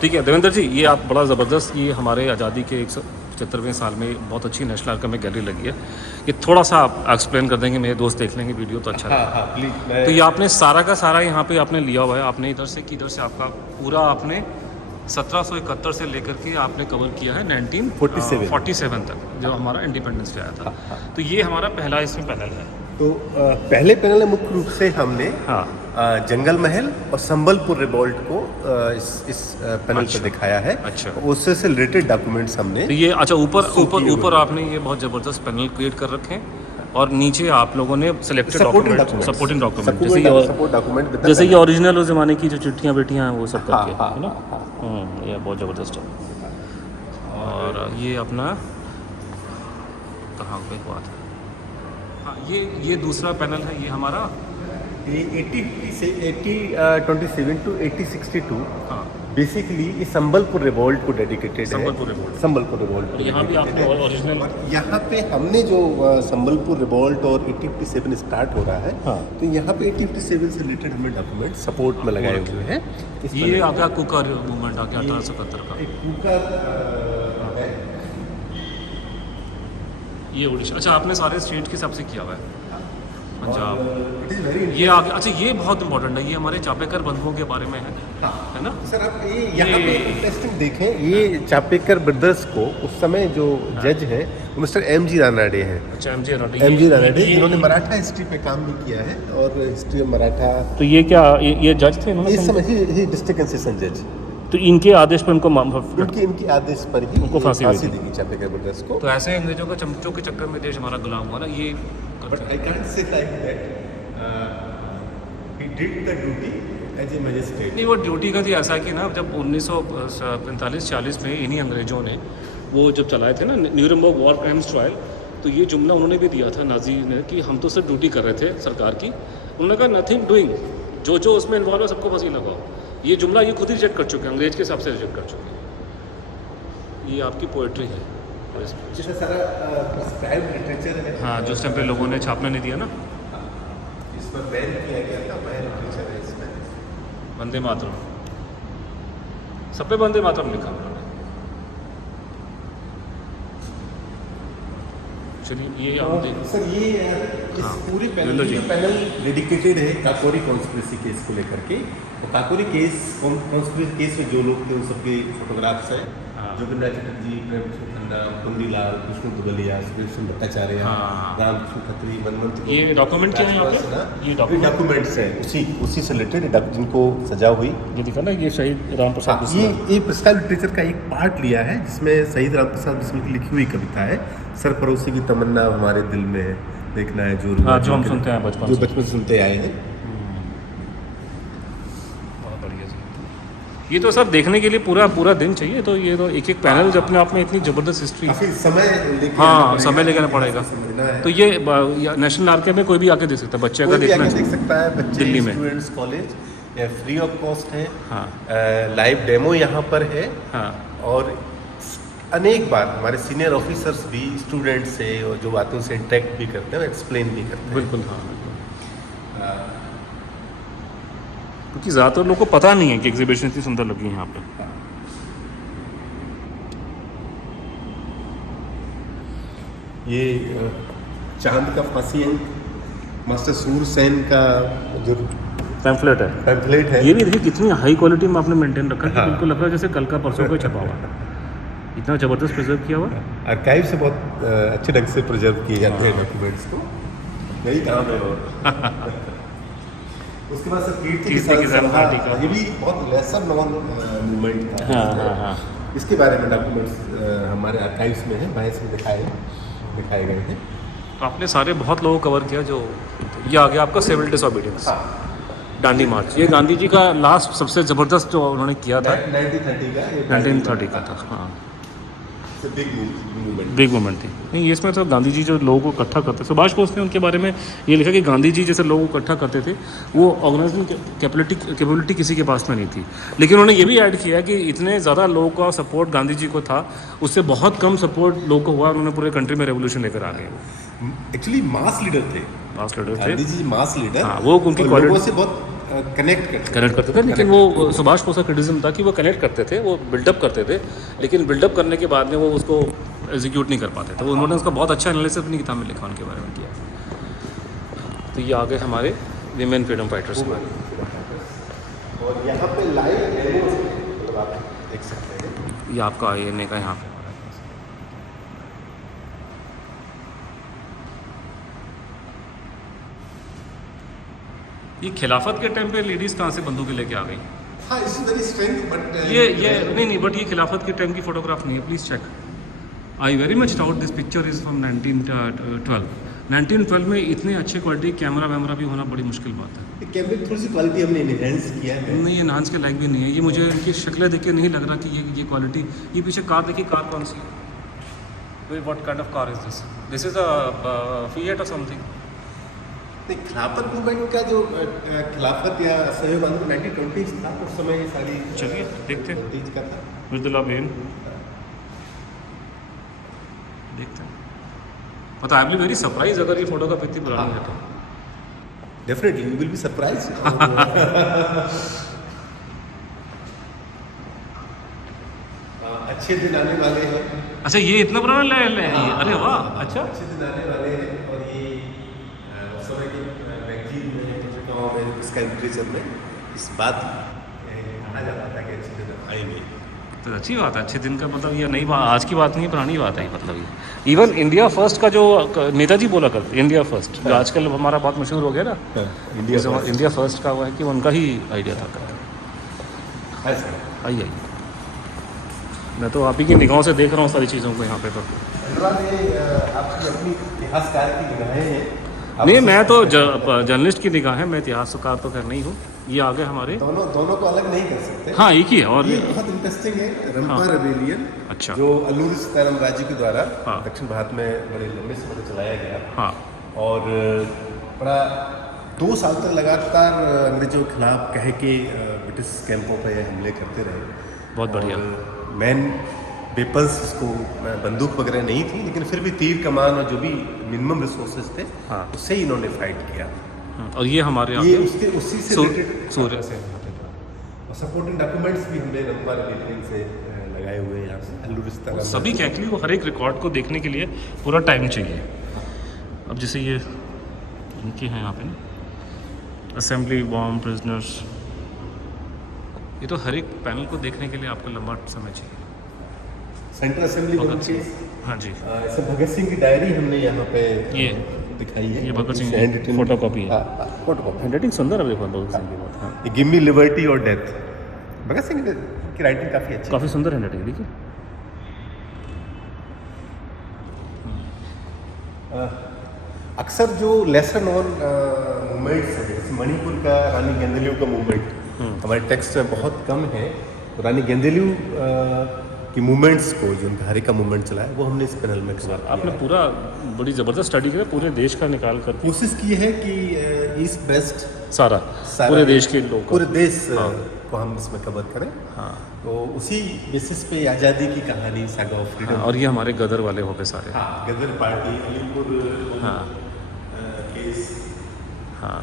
ठीक है देवेंद्र जी, ये आप बड़ा ज़बरदस्त, ये हमारे आज़ादी के 175वें साल में बहुत अच्छी नेशनल आर्क में गैलरी लगी है। ये थोड़ा सा आप एक्सप्लेन कर देंगे, मेरे दोस्त देख लेंगे वीडियो तो अच्छा हाँ प्लीज। तो ये आपने सारा का सारा यहाँ पे आपने लिया हुआ है, आपने इधर से आपका पूरा आपने 1771 से लेकर के आपने कवर किया है 1947 तक, जो हमारा इंडिपेंडेंस पे आया था। तो ये हमारा पहला इसमें पैनल है। तो पहले पैनल में मुख्य रूप से हमने हाँ जंगल महल और संबलपुर रिवॉल्ट को इस पैनल पर दिखाया है। अच्छा, उससे से रिलेटेड डॉक्यूमेंट्स हमने तो ये अच्छा ऊपर आपने ये बहुत ज़बरदस्त पैनल क्रिएट कर रखे हैं और नीचे आप लोगों ने सिलेक्टेड सपोर्टिंग डॉक्यूमेंट जैसे ये ओरिजिनल उस ज़माने की जो चिट्ठियाँ बैठियाँ हैं वो सब करके है ना। ये बहुत ज़बरदस्त है। और ये अपना कहाँ पे हुआ था, हाँ ये दूसरा पैनल है, ये हमारा 8027 टू 8062 हाँ बेसिकली ये संबलपुर रिवॉल्ट को डेडिकेटेड है। संबलपुर रिवॉल्ट और यहाँ भी आपने ओरिजिनल, यहाँ पे हमने जो संबलपुर रिवॉल्ट और 8057 स्टार्ट हो रहा है। हाँ। तो यहाँ पे 8057 से रिलेटेड हमने डॉक्यूमेंट सपोर्ट में लगाए हुए हैं। ये आ गया कुकर मूवमेंट आ गया 1871 का, एक कुकर है। ये ओडिशा, अच्छा आपने सारे स्टेट के हिसाब से किया हुआ है, पंजाब ये आ गया। अच्छा ये बहुत इंपॉर्टेंट है, ये हमारे चापेकर बंधुओं के बारे में है ना सर। आप ये यहाँ पे इंटरेस्टिंग देखें, ये चापेकर ब्रदर्स को उस समय जो जज है वो मिस्टर M.G. रानाडे हैं। अच्छा M.G. रानाडे जिन्होंने मराठा हिस्ट्री पे काम भी किया है और हिस्ट्री ऑफ मराठा। तो ये क्या ये जज थे इस समय ही डिस्ट्रिक्ट एंड सेशन जज। तो इनके आदेश पर उनको इनके आदेश पर ही उनको फांसी दी चापेकर ब्रदर्स को। तो ऐसे अंग्रेजों के चमचों के चक्कर में देश हमारा गुलाम हुआ ना ये। But I can't say like that he did the duty as a magistrate. नहीं वो ड्यूटी का थी ऐसा कि ना जब 1945-46 में इन्हीं अंग्रेजों ने वो जब चलाए थे ना न्यूरमबर्ग वॉर क्राइम्स ट्रायल, तो ये जुमला उन्होंने भी दिया था नाजी ने कि हम तो सिर्फ ड्यूटी कर रहे थे सरकार की। उन्होंने कहा नथिंग डूइंग, जो उसमें इन्वॉल्व है सबको फांसी लगाओ। ये जुमला ये खुद ही रिजेक्ट कर चुके हैं, अंग्रेज के हिसाब से रिजेक्ट कर चुके हैं। ये आपकी पोएट्री है सारा प्रिस्क्राइब्ड लिटरेचर है। हाँ जो उस टाइम पे लोगों ने छापने नहीं दिया ना, इस पर बैन किया गया था, बैन लिटरेचर है इसमें। वंदे मातरम, सब पे वंदे मातरम लिखा उन्होंने। चलिए ये आप सर ये इस पूरे पैनल डेडिकेटेड है काकोरी कॉन्स्पिरेसी केस को लेकर के। तो काकोरी कॉन्स्पिरेसी केस में जो लोग थे उन सबके फोटोग्राफ्स हैं। जोगिंद्र चटर्जी, प्रेमचंद खन्ना, कुंडीलाल, कृष्ण दुबलिया, कृष्ण भट्टाचार्य, रामकृष्ण खत्री, मनमंत्र। ये डॉक्यूमेंट क्या है यहाँ पे? ये डॉक्यूमेंट्स हैं उसी से रिलेटेड जिनको सजा हुई। ये दिखा ना, ये शहीद राम प्रसाद बिस्मिल। ये प्रिस्क्राइब्ड लिटरेचर का एक पार्ट लिया है जिसमें शहीद राम प्रसाद बिस्मिल की लिखी हुई कविता है। सरफरोशी की तमन्ना हमारे दिल में है, देखना है जो हम सुनते हैं बचपन से सुनते आए हैं। ये तो सब देखने के लिए पूरा दिन चाहिए। तो ये तो एक पैनल अपने आप में इतनी ज़बरदस्त हिस्ट्री, समय लेकर पड़ेगा। तो ये नेशनल आर्काइव में कोई भी आके देख सकता है, बच्चे अगर देखना देख सकता है, बच्चे, दिल्ली में स्टूडेंट्स कॉलेज या फ्री ऑफ कॉस्ट है। लाइव डेमो यहाँ पर है। और अनेक बार हमारे सीनियर ऑफिसर्स भी स्टूडेंट्स से और जो बातों से इंटरेक्ट भी करते हैं, एक्सप्लेन भी करते हैं। बिल्कुल क्योंकि ज़्यादातर लोगों को पता नहीं है कि एग्जीबिशन इतनी सुंदर लगी है यहाँ पे। ये चांद का फांसी है, मास्टर सूर सेन का जो पैम्फलेट है। ये भी देखिए कितनी हाई क्वालिटी में आपने मेंटेन रखा है। बिल्कुल लग रहा है जैसे कल का परसों का छपा हुआ है, इतना ज़बरदस्त प्रिजर्व किया हुआ। आर्काइव से बहुत अच्छे ढंग से प्रिजर्व किए जाते हैं डॉक्यूमेंट्स को, यही काम है। उसके बाद सर कीर्ति किसान पार्टी का, ये भी बहुत लेसर नॉन मूवमेंट था। इसके बारे में डॉक्यूमेंट्स हमारे आर्काइव्स में है, बहस में दिखाए गए हैं। तो आपने सारे बहुत लोगों को कवर किया। जो ये आ गया आपका सिविल डिसोबीडियंस, दांडी मार्च। ये गांधी जी का लास्ट सबसे ज़बरदस्त जो उन्होंने किया था 1930 का था। हाँ बिग मूवमेंट थी। नहीं इसमें तो गांधी जी जो लोगों को इकट्ठा करते, सुभाष बोस ने उनके बारे में ये लिखा कि गांधी जी जैसे लोगों को इकट्ठा करते थे, वो ऑर्गेनाइजिंग कैपेबिलिटी किसी के पास में नहीं थी। लेकिन उन्होंने ये भी ऐड किया कि इतने ज़्यादा लोगों का सपोर्ट गांधी जी को था, उससे बहुत कम सपोर्ट लोगों को हुआ। उन्होंने पूरे कंट्री में रेवोल्यूशन लेकर आ गए। एक्चुअली मास लीडर थे गांधी जी, मास लीडर। वो उनकी लोगों से बहुत कनेक्ट करते थे, लेकिन वो सुभाष बोस का क्रिटिसिज्म था कि वो कनेक्ट करते थे, वो बिल्डअप करते थे, लेकिन बिल्डअप करने के बाद में वो उसको एग्जीक्यूट नहीं कर पाते थे। वो उन्होंने उसका बहुत अच्छा एनालिसिस अपनी किताब में लिखा उनके बारे में किया। तो ये आ गए हमारे विमेन फ्रीडम फाइटर्स के बारे में। और यहाँ पे लाइव डेमो मतलब आप देख सकते हैं। ये आपका INA का यहाँ पे ये खिलाफत के टाइम पे लेडीज़ कहाँ से बंदूकें लेके आ गई? हाँ, इट्स वेरी स्ट्रेंज बट ये नहीं बट ये खिलाफत के टाइम की फोटोग्राफ नहीं है, please check. I very much doubt this picture is from 1912। 1912 में इतने अच्छे क्वालिटी कैमरा वैमरा भी होना बड़ी मुश्किल बात है। कैमरे की थोड़ी सी क्वालिटी हमने इनहेंस किया है। नहीं, ये एनहांस के लायक भी नहीं है। ये मुझे इनकी शक्लें देख के नहीं लग रहा कि ये क्वालिटी। ये पीछे कार देखिए, कार कौन सी है? What kind of car is this? This is a fiat और समथिंग। नहीं, खिलाफत मूवमेंट का जो खिलाफत या सहयोग आंदोलन 1920 था, उस समय ये सारी चलिए देखते हैं 20 का था। मिर्दुल्ला बेन, देखते हैं। मतलब I will be very surprise अगर ये फोटो का इतनी पुरानी है तो। Definitely you will be surprise. अच्छे दिन आने वाले हैं। अच्छा, ये इतना पुराना है ये? अरे वाह, अच्छा। अच्छे दिन आने वाले हैं और ये उस समय के मैगजीन में, पत्रिकाओं में, इसका लिटरेचर में इस बात कहा जाता था कि अच्छे दिन आएंगे। तो अच्छी बात है, अच्छे दिन का मतलब ये नई बात, आज की बात नहीं है, पुरानी बात है ये। मतलब ये इवन इंडिया फर्स्ट का जो नेताजी बोला करते, इंडिया फर्स्ट जो आजकल हमारा बहुत मशहूर हो गया ना, इंडिया फर्स्ट का वो है कि उनका ही आइडिया था। आइए, मैं तो आप ही की निगाहों से देख रहा हूँ सारी चीज़ों को यहाँ पे। तो आपकी अपनी इतिहासकार की निगाहें हैं। नहीं, मैं तो जर्नलिस्ट की निगाह है, मैं इतिहासकार तो खैर नहीं हूँ। ये आगे हमारे दोनों को अलग नहीं कर सकते। हाँ, एक ही है। और ये बहुत इंटरेस्टिंग है, रंपा रेबेलियन। अच्छा। जो अल्लूरी सीताराम राजू के द्वारा हाँ। दक्षिण भारत में बड़े लंबे समय तक चलाया गया। हाँ। और बड़ा 2 साल तक लगातार अंग्रेजों के खिलाफ कह के ब्रिटिश कैंपों पर हमले करते रहे। बहुत बढ़िया। मैन वेपन्स, उसको बंदूक वगैरह नहीं थी, लेकिन फिर भी तीर कमान और जो भी मिनिमम रिसोर्सेज थे, हाँ। उससे ही इन्होंने फाइट किया। और ये हमारे ये उसी से रिलेटेड सूर्य से और सपोर्टिंग डॉक्यूमेंट्स भी हमने रंपा रेबेलियन से लगाए हुए हैं यहाँ पे। अल्लूरी सीताराम सभी के एक्चुअली वो हर एक रिकॉर्ड को देखने के लिए पूरा टाइम चाहिए। अब जैसे ये इनके हैं यहाँ पे ना, असेंबली बॉम्ब प्रिजनर्स, ये तो हर एक पैनल को देखने के लिए आपको लंबा समय चाहिए। सेंट्रल असेंबली भगत सिंह, हाँ जी। ऐसे भगत सिंह की डायरी हमने यहाँ पे ये दिखाई है। ये Bhagat Singh handwritten photo copy है। Photo copy. हैंडराइटिंग सुंदर है देखो भगत सिंह की बहुत। हाँ, गिव मी लिबर्टी और डेथ। भगत सिंह की राइटिंग काफ़ी अच्छी काफ़ी सुंदर हैंडराइटिंग देखिए। अक्सर जो लेसर नोन मूवमेंट्स हैं, जैसे मणिपुर का रानी गेंदेलू का मूवमेंट हमारे टेक्स्ट में बहुत कम है। तो रानी गेंदेलू की मूवमेंट्स को, जो धारी का मूवमेंट चला है, वो हमने इस पैनल में कवर किया आपने है। पूरा बड़ी ज़बरदस्त स्टडी किया, पूरे देश का निकाल कर कोशिश की है कि ईस्ट वेस्ट सारा पूरे देश के लोग, पूरे देश को हम इसमें कवर करें। हाँ। तो उसी बेसिस पे आज़ादी की कहानी, सागा ऑफ फ्रीडम, और ये हमारे गदर वाले हो गए सारे। गदर पार्टी, अलीपुर हाँ। केस। हाँ,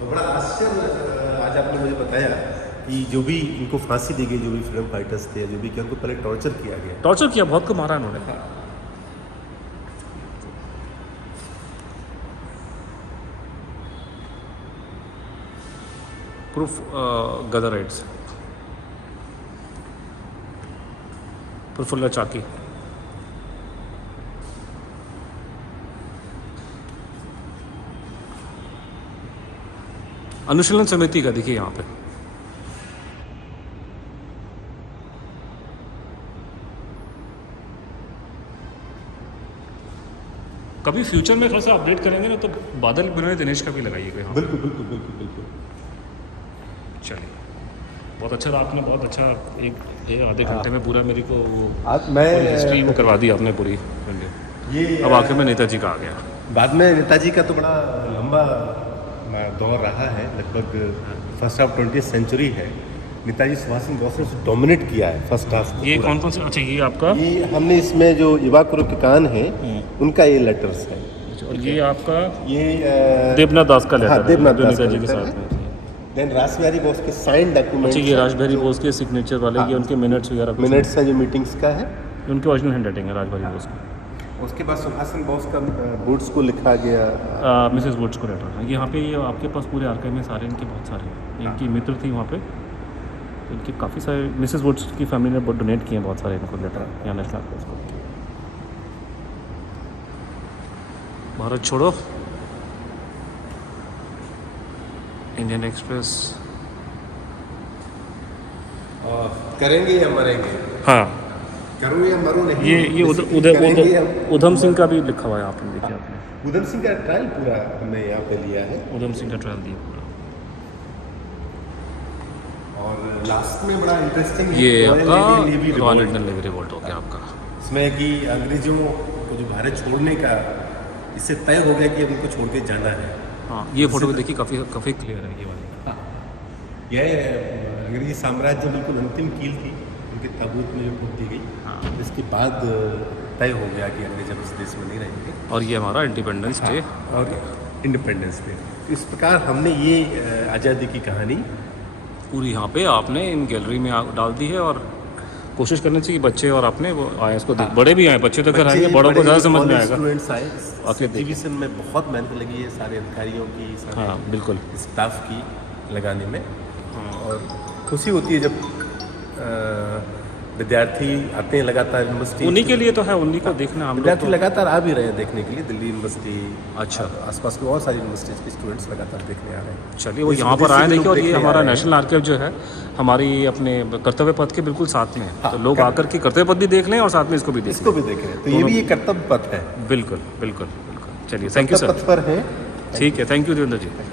तो बड़ा आश्चर्य आज आपने मुझे बताया कि जो भी इनको फांसी दी गई, जो भी फ्रीडम फाइटर्स थे, जो भी कि उनको पहले टॉर्चर किया गया। टॉर्चर किया, बहुत को मारा इन्होंने। प्रूफ गदर राइट्स, प्रफुल्ला चाकी, अनुशीलन समिति का देखिए यहाँ पे। कभी फ्यूचर में थोड़ा सा अपडेट करेंगे ना, तो बादल बिनोय दिनेश का भी लगाइएगा यहाँ। बिल्कुल बिल्कुल बिल्कुल बिल्कुल। चलिए, बहुत अच्छा था, आपने बहुत अच्छा एक आधे घंटे में पूरा मेरे को वो आज मैं हिस्ट्री में करवा दी आपने पूरी। ये अब आखिर में नेताजी का आ गया। बाद में नेताजी का तो बड़ा लंबा दौर रहा है, लगभग फर्स्ट हाफ 20th सेंचुरी है। नेताजी सुभाष चंद्र बोस ने डोमिनेट किया है फर्स्ट हाफ। ये कौन कौन से? अच्छा, ये आपका, ये हमने इसमें जो युवा कुरुकान है उनका ये लेटर्स है। और ये आपका ये देवनाथ दास का लेटर हाँ, है, देवनाथ जो दास का नेताजी के लेटर साथ में। देन रासबिहारी बोस के साइन डॉक्यूमेंट। अच्छा, ये रासबिहारी बोस के सिग्नेचर वाले, ये उनके मिनट्स वगैरह कुछ मिनट्स है जो मीटिंग्स का है। नहीं। उनकी ओरिजिनल हैंड राइटिंग है रासबिहारी बोस की। उसके बाद सुभाष चंद्र बोस का वुड्स को लिखा गया। मिसेस वुड्स को लेटर है। यहाँ पे ये आपके पास पूरे आर्काइव में सारे इनके बहुत सारे हैं। इनकी मित्र थी वहाँ पे, तो इनके काफ़ी सारे मिसेस वुड्स की फैमिली ने डोनेट किए हैं बहुत सारे इनको लेटर यहाँ नेशनल आर्काइव्स को। भारत छोड़ो, इंडियन एक्सप्रेस। करेंगे या मरेंगे। हाँ, करूँ या मरूँ नहीं। ये उधम सिंह का भी लिखा हुआ है आपने, देखिए आपने उधम सिंह का ट्रायल पूरा हमने यहाँ पे लिया है। उधम सिंह का ट्रायल दिया पूरा। और लास्ट में बड़ा इंटरेस्टिंग ये आपका रॉयल इंडियन नेवी रिवोल्ट हो गया आपका। इसमें कि अंग्रेजों को जो भारत छोड़ने का इससे तय हो गया कि अब उनको छोड़ के जाना है। हाँ, ये फोटो भी देखिए काफ़ी क्लियर है ये वाली। यह अंग्रेजी साम्राज्य बिल्कुल अंतिम कील थी, उनके ताबूत में जो फूक दी गई। हाँ। इसके बाद तय हो गया कि अंग्रेज अब इस देश में नहीं रहेंगे। और ये हमारा इंडिपेंडेंस डे और इंडिपेंडेंस डे। इस प्रकार हमने ये आज़ादी की कहानी पूरी यहाँ पे आपने इन गैलरी में डाल दी है। और कोशिश करनी चाहिए बच्चे और अपने वो आए इसको देख, बड़े भी आए, बच्चे तो घर आएंगे, बड़ों को ज़्यादा समझ में आएगा। स्टूडेंट्स आए, आके एग्जीबिशन में बहुत मेहनत लगी है सारे अधिकारियों की, सारे हाँ बिल्कुल। स्टाफ की लगाने में। और खुशी होती है जब विद्यार्थी आते हैं लगातार यूनिवर्सिटी। उन्हीं के लिए तो है, उन्हीं को देखना हम लोग विद्यार्थी तो। लगातार आ भी रहे हैं देखने के लिए। दिल्ली यूनिवर्सिटी, अच्छा, आसपास के बहुत सारी यूनिवर्सिटीज़ के स्टूडेंट्स लगातार देखने आ रहे हैं। चलिए वो यहाँ पर आए देखिए। और ये हमारा नेशनल आर्काइव जो है हमारी अपने कर्तव्य पथ के बिल्कुल साथ में है। तो लोग आकर के कर्तव्य पथ भी देख लें और साथ में इसको भी देख इसको भी देख रहे हैं, तो ये भी एक कर्तव्य पथ है। बिल्कुल बिल्कुल बिल्कुल। चलिए, थैंक यू सर। पथ पर है। ठीक है, थैंक यू देवेंद्र जी।